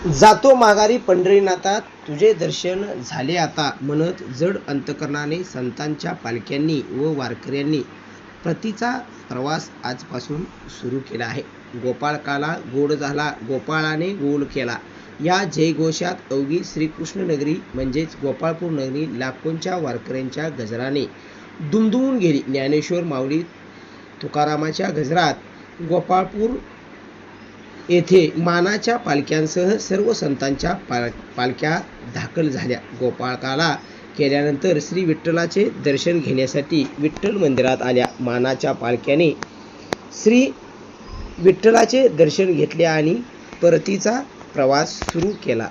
जातो माघारी पंढरीनाथा तुझे दर्शन झाले आता म्हणत जड अंतकरणाने संतांच्या पालख्यांनी व वारकऱ्यांनी प्रतीचा प्रवास आजपासून सुरू केला आहे. गोपाळकाला गोड झाला गोपाळाने गोल केला. या जयघोषात अवघी श्रीकृष्ण नगरी म्हणजेच गोपाळपूर नगरी लाखोंच्या वारकऱ्यांच्या गजराने दुमदुमून गेली. ज्ञानेश्वर माऊली तुकारामाच्या गजरात गोपाळपूर येथे मानाच्या पालख्यांसह सर्व संतांच्या पाल पालख्या दाखल झाल्या. गोपाळकाला केल्यानंतर श्री विठ्ठलाचे दर्शन घेण्यासाठी विठ्ठल मंदिरात आल्या. मानाच्या पालख्याने श्री विठ्ठलाचे दर्शन घेतले आणि परतीचा प्रवास सुरू केला.